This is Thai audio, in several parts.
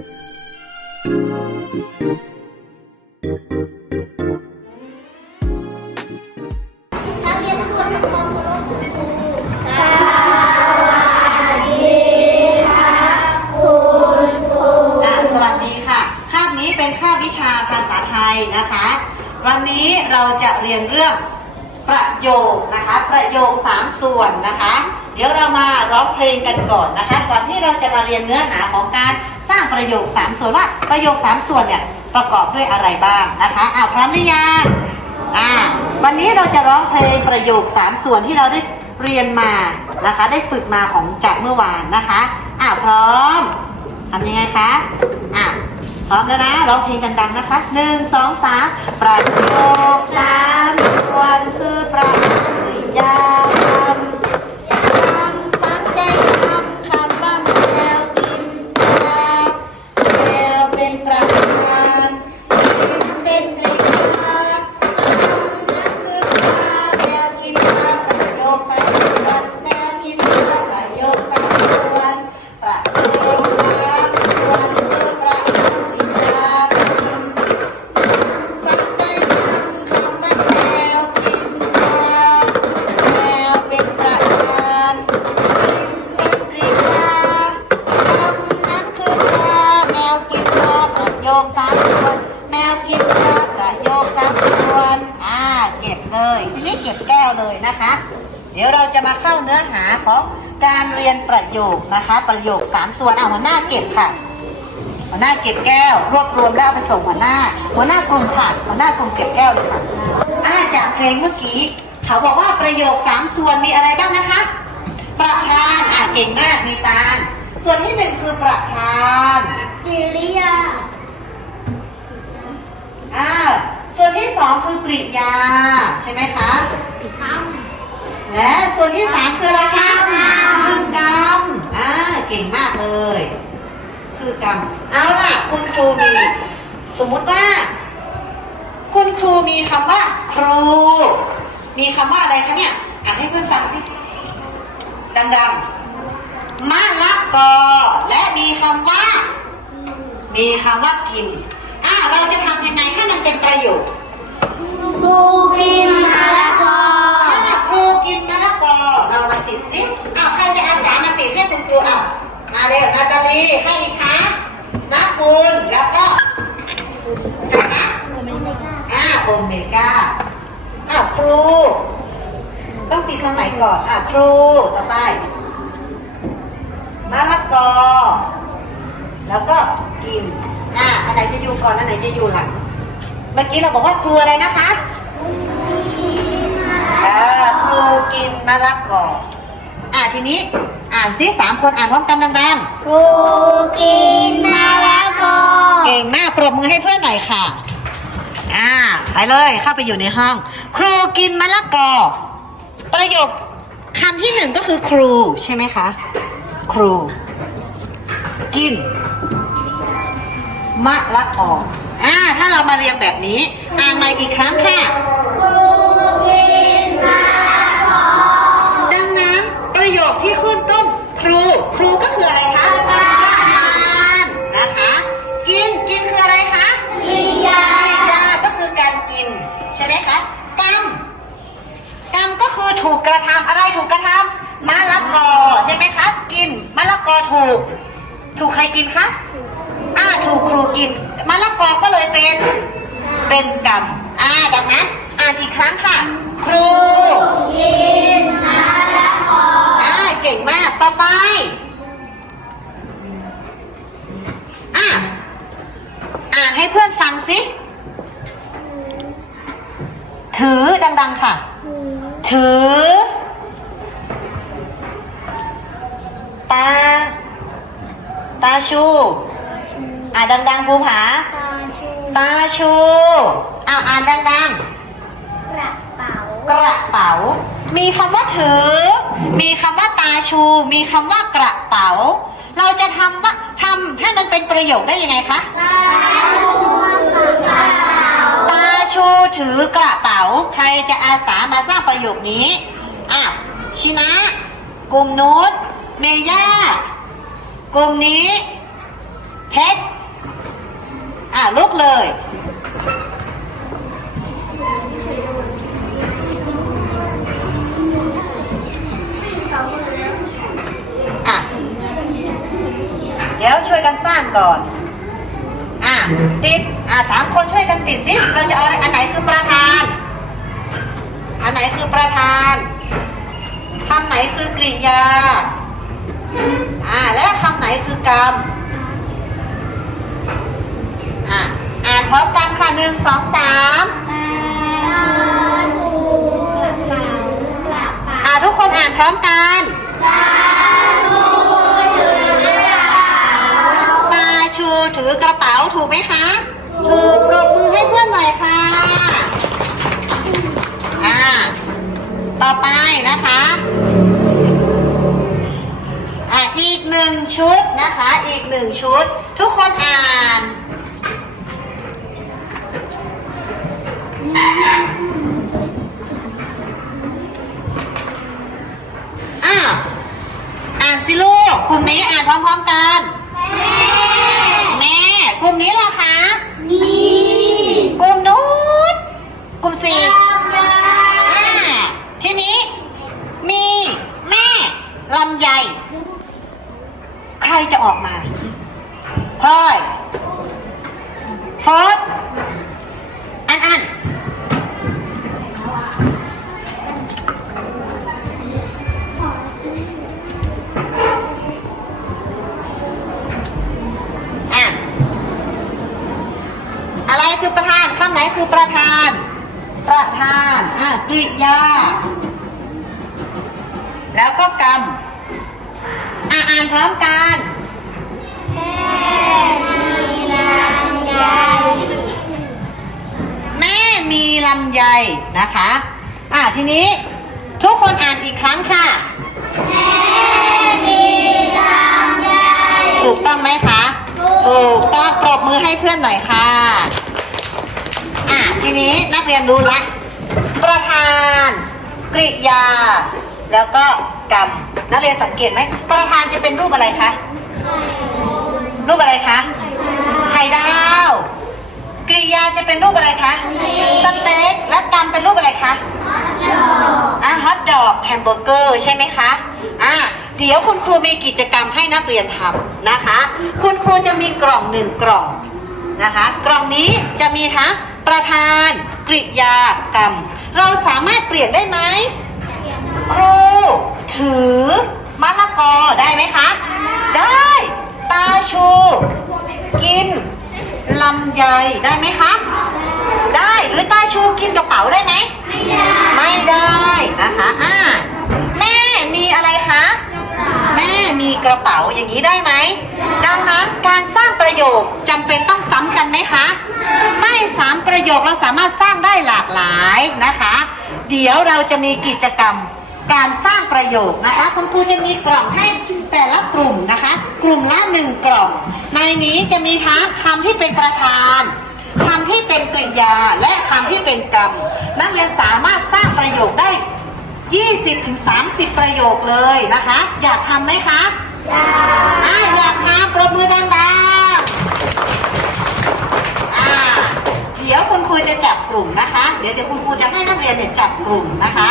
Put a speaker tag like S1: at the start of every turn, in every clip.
S1: นักเรียนทุกคนทำความเคารพครู
S2: อะสวัสดีค่ะคาบนี้เป็นคาบวิชาภาษาไทยนะคะ วันนี้เราจะเรียนเรื่องประโยคนะคะ ประโยคสามส่วนนะคะ ดี๋ยวเรามาร้องเพลงกันก่อนนะคะ ก่อนที่เราจะมาเรียนเนื้อหาของการสร้างประโยคสามส่วนว่าประโยคสามส่วนเนี่ยประกอบด้วยอะไรบ้างนะคะอะพร้อมหรือยังอ่าวันนี้เราจะร้องเพลงประโยคสามส่วนที่เราได้เรียนมานะคะ ได้ฝึกมาของจากเมื่อวานนะคะอะพร้อมทำยังไงคะอะพร้อมแล้วนะร้องเพลงกันดังนะคะหนึ่งสองสามประโยคสามส่วนคือประโยคกริยาคำ เลยทีนี้เก็บแก้วเลยนะคะ เดี๋ยวเราจะมาเข้าเนื้อหาของการเรียนประโยคนะคะ ประโยคสามส่วนเอาหัวหน้าเก็บค่ะ หัวหน้าเก็บแก้ว รวบรวมแล้วเอาไปส่งหัวหน้า หัวหน้ากลุ่มค่ะหัวหน้ากลุ่มเก็บแก้วเลยค่ะอ่าจากเพลงเมื่อกี้เขาบอกว่าประโยคสามส่วนมีอะไรบ้างนะคะ ประธานอ่าเก่งมากมีตาลส่วนที่หนึ่งคือประธาน
S1: กิริยา
S2: อ่า ส่วนที่สองคือกริยา ใช่ไหมคะ
S1: ท
S2: และส่วนที่สามคืออะไรคะคือกรรมอ่าเก่งมากเลย คือกรรมเอาล่ะ คุณครูมี สมมุติว่า คุณครูมีคำว่า ครู มีคำว่าอะไรคะเนี่ยอ่านให้เพื่อนฟังสิดังๆมะละกอและมีคำว่า มีคำว่ากินอ่า เราจะทำยังไงให้มันเป็นประโยชน์
S1: ครูกินมะละกอ
S2: ถ้าครูกินมะละกอเรามาติดสิอ้าวใครจะอาสามาติดให้คุณครูอ้าวมาเร็วนาตาลีให้อีกคะนะคุณแล้วก็ใครนะอ่าโอเมก้าอ้าวครู ต้องติดตรงไหนก่อนอะครูต่อไปมะละกอ แล้วก็กิน อ่าอันไหนจะอยู่ก่อนอันไหนจะอยู่หลัง เมื่อกี้เราบอกว่าครูอะไรนะคะเออครูกินมะละกออ่าทีนี้อ่านซิสามคนอ่านพร้อมกันดัง
S1: ครูกินมะละกอ
S2: ๆเก่งมากปรบมือให้เพื่อนหน่อยค่ะ อ่าไปเลยเข้าไปอยู่ในห้อง ครูกินมะละกอ ประโยคคำที่หนึ่งก็คือครูใช่ไหมคะ ครู กิน มะละกออ่าถ้าเรามาเรียงแบบนี้ อ่านใหม่อีกครั้งค่ะ
S1: ครูกินมะละกอ
S2: ดังนั้นประโยคที่ขึ้นต้นครู ครูก็คืออะไรคะประธานนะคะ กินกินคืออะไรคะ
S1: กิริยา
S2: กิริยาก็คือการกิน ใช่ไหมคะกรรมกรรมก็คือถูกกระทำอะไรถูกกระทำมะละกอใช่ไหมคะ กินมะละกอถูก ถูกใครกินคะ อ่าถูกครูกินมะละกอก็เลยเป็น เป็นกรรมอ่าดังนั้นอ่านอีกครั้งค่ะ ครู
S1: กินมะละกอ
S2: อ่าเก่งมากต่อไปอ่าอ่านให้เพื่อนฟังสิถือดัง ๆ ค่ะ ถือ ตา ตาชู อ่าดังๆภูผา
S1: ตาชู
S2: ตาชูอ่าอ่านดัง
S1: กระเป๋า
S2: ๆ กระเป๋า มีคำว่าถือ มีคำว่าตาชู มีคำว่ากระเป๋า เราจะทำว่าทำให้มันเป็นประโยคได้ยังไงคะ
S1: ตาชูถือกระเป๋า
S2: ตาชูถือกระเป๋า ใครจะอาสามาสร้างประโยคนี้อะชินะ กลุ่มนู้นเมย่ากลุ่มนี้เพชร อะลุกเลย อะ เดี๋ยวช่วยกันสร้างก่อน อะ ติด อะสามคนช่วยกันติดสิ เราจะเอาอะไร อันไหนคือประธาน อันไหนคือประธานคำไหนคือกริยา อ่า และคำไหนคือกรรม อะ อ่าน พร้อมกันค่ะหนึ่งสองสามอ่าทุกคนอ่านพร้อมกันตาชูถือกระเป๋าถูกไหมคะถูกปรบมือให้เพื่อนหน่อยค่ะอ่าต่อไปนะคะอ่าอีกหนึ่งชุดนะคะ อีกหนึ่งชุด ทุกคนอ่าน อ้าวอ่านสิลูก กลุ่มนี้อ่านพร้อมๆกัน แม่ กลุ่มนี้ล่ะคะ กลุ่มนู้นกลุ่มสี่อ่าทีนี้ มีแม่ ลำไย ใครจะออกมาพลอยฟร์ธอันอันอะอะไรคือประธานคำไหนคือประธาน ประธาน อะกริยา แล้วก็กรรมอะอ่านพร้อมกันแม่มีลำไยนะคะ อะทีนี้ทุกคนอ่านอีกครั้งค่ะถูกต้องไหมคะถูกต้องปรบมือให้เพื่อนหน่อยค่ะ อะทีนี้นักเรียนรู้ละประธานกริยา แล้วก็กรรมนักเรียนสังเกตไหมประธานจะเป็นรูปอะไรคะรูปอะไรคะไข่ดาวกริยาจะเป็นรูปอะไรคะสเต็กและกรรมเป็นรูปอะไรคะอะฮอทดอกแฮมเบอร์เกอร์ใช่ไหมคะอะเดี๋ยวคุณครูมีกิจกรรมให้นักเรียนทำนะคะ คุณครูจะมีกล่องหนึ่งกล่องนะคะ กล่องนี้จะมีทั้งประธานกริยากรรม เราสามารถเปลี่ยนได้ไหม มะละกอได้ไหมคะ ได้ ตาชู กินลำไยได้ไหมคะ ได้หรือตาชูกินกระเป๋าได้ไหมไม่ได้ไม่ได้นะคะอ่าแม่มีอะไรคะแม่มีกระเป๋าอย่างนี้ได้ไหมดังนั้นการสร้างประโยคจำเป็นต้องซ้ำกันไหมคะไม่ซ้ำประโยคเราสามารถสร้างได้หลากหลายนะคะ เดี๋ยวเราจะมีกิจกรรม การสร้างประโยคนะคะ คุณครูจะมีกล่องให้แต่ละกลุ่มนะคะ กลุ่มละหนึ่งกล่อง ในนี้จะมีทั้งคำที่เป็นประธานคำที่เป็นกริยาและคำที่เป็นกรรม นักเรียนสามารถสร้างประโยคได้ 20ถึง30ประโยคเลยนะคะ อยากทำไหมคะ อยากอ่าอยากทำปรบมือดังๆอ่าเดี๋ยวคุณครูจะจับกลุ่มนะคะ เดี๋ยวจะคุณครูจะให้นักเรียนเนี่ยจับกลุ่มนะคะ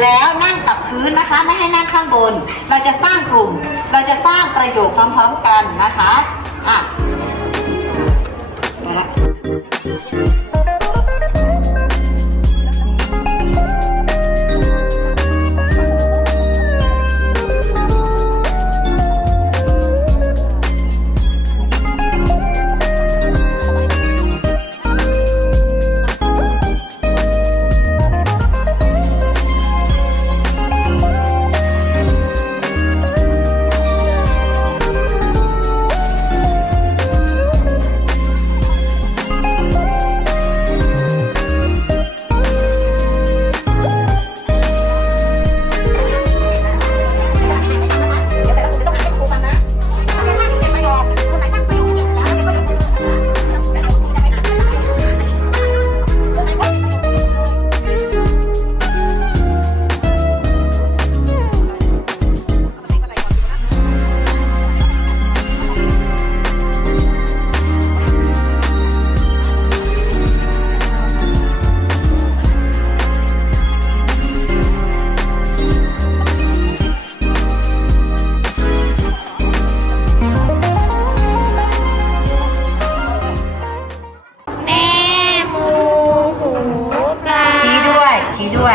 S2: แล้วนั่งกับพื้นนะคะ ไม่ให้นั่งข้างบน เราจะสร้างกลุ่ม เราจะสร้างประโยคพร้อมๆกันนะคะ อะ ไปละ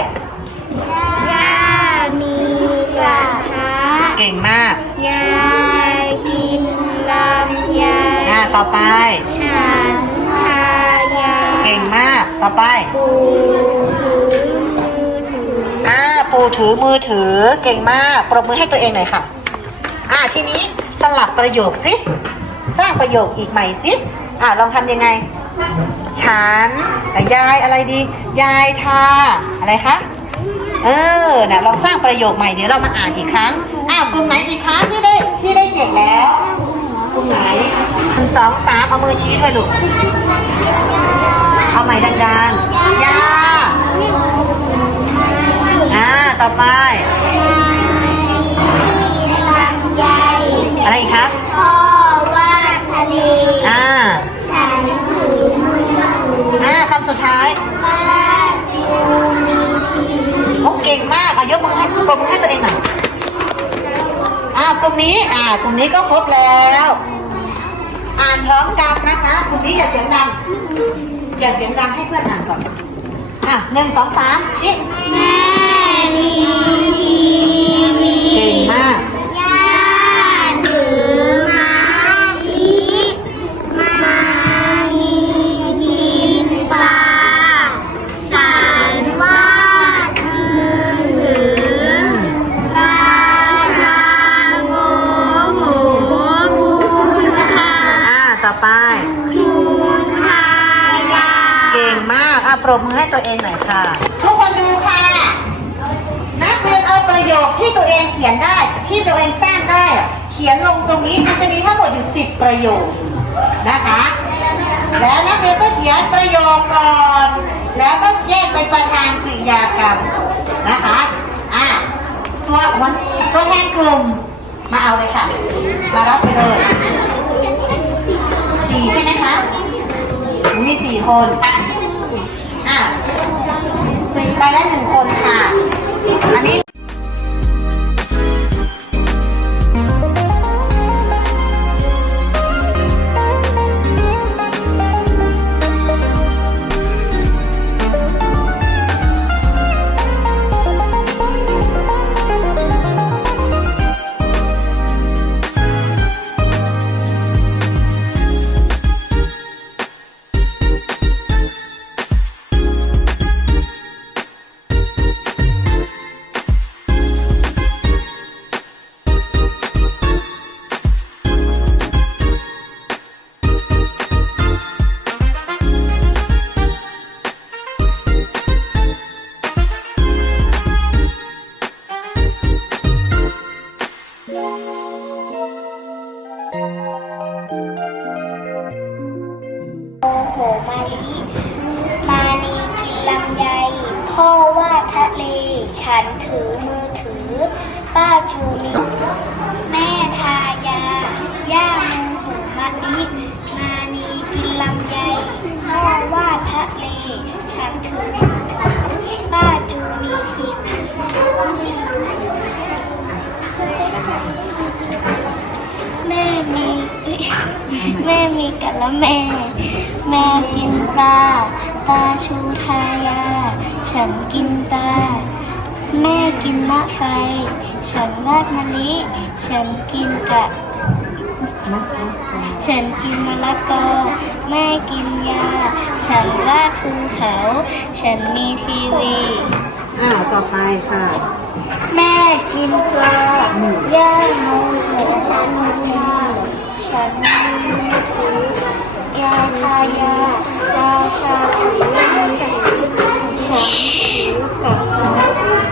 S2: ย
S1: ย่ามีกระทะ
S2: เก่งมาก
S1: ยายกินลำไยอ่า
S2: ต่อไป
S1: ฉันทายา
S2: เก่งมากต่อไป
S1: ปูถือมือถือ
S2: อ่าปูถือมือถือเก่งมากปรบมือให้ตัวเองหน่อยค่ะ อ่าทีนี้สลับประโยคสิสร้างประโยคอีกใหม่สิอ่าลองทำยังไง ฉันอะยายอะไรดี ยายทาอะไรคะ เออนะลองสร้างประโยคใหม่เดี๋ยวเรามาอ่านอีกครั้ง อ้าวกลุ่มไหนอีกครั้งที่ได้ที่ได้เจ็ดแล้วกลุ่มไหนหนึ่งสองสามเอามือชี้ด้วยลูก เอาใหม่ดังๆยาอ่าต่อไป
S1: ลำไย
S2: อะไรอีกครับ
S1: พ่อว่าทะเล
S2: อ่า
S1: ฉันถือมือถื อ่า
S2: คำสุดท้าย
S1: ป้าจูมีที
S2: โอ้เก่งมากอะยกมือให้ปรบมือให้ตัวเองหน่อยอ่ากลุ่มนี้อ่ากลุ่มนี้ก็ครบแล้ว อ่านพร้อมกันนะคะกลุ่มนี้อย่าเสียงดังอย่าเสียงดังให้เพื่อนอ่านก่อนอะหนึ่งสองสามชี้
S1: แม่มีที ปรบ
S2: มือให้ตัวเองหน่อยค่ะ ทุกคนดูค่ะ นักเรียนเอาประโยคที่ตัวเองเขียนได้ ที่ตัวเองสร้างได้อะเขียนลงตรงนี้มันจะมีทั้งหมดอยู่10ประโยคนะคะ แล้วนักเรียนก็เขียนประโยคก่อน แล้วก็แยกเป็นประธานกริยากรรมนะคะอะตัวหัวตัวแทนกลุ่มมาเอาเลยค่ะ มารับไปเลยสี่ใช่ไหมคะมีสี่คน อะไปแล้วหนึ่งคนค่ะ อันนี้
S1: ฉันถือป้าจูมีทีวีแม่มีแม่มีกะละแม่ แม่กินปลาตาชูทายา ฉันกินตาแม่กินมะไฟ ฉันวาดมะลิ ฉันกินกะฉันกินมะละกอ แม่กินยา ฉันวาดภู เขาฉันมีทีวี
S2: อ่าต่อไปค่ะ
S1: แม่กินปลาย่าโมโหฉันมีฉันมีมือถือยาทายาราชาถือมือถือฉันถือกับเขา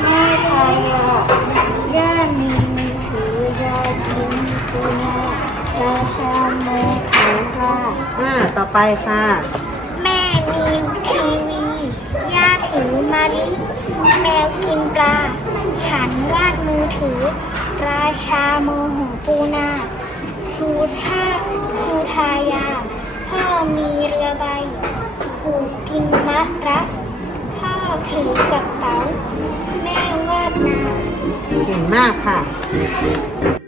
S1: แม่ทายาย่ามีมือถือยากินปูนาราชาโมโหรา
S2: อ่าต่อไปค่ะ
S1: แม่มีทีวี ย่าถือมาลิ แมวกินปลา ฉันวาดมือถือ ราชาโมโหปูนาครูท่าครูทายา พ่อมีเรือใบผูกกินมัดรัก พ่อถือกระเป๋า แม่วาดนา
S2: เก่งมากค่ะ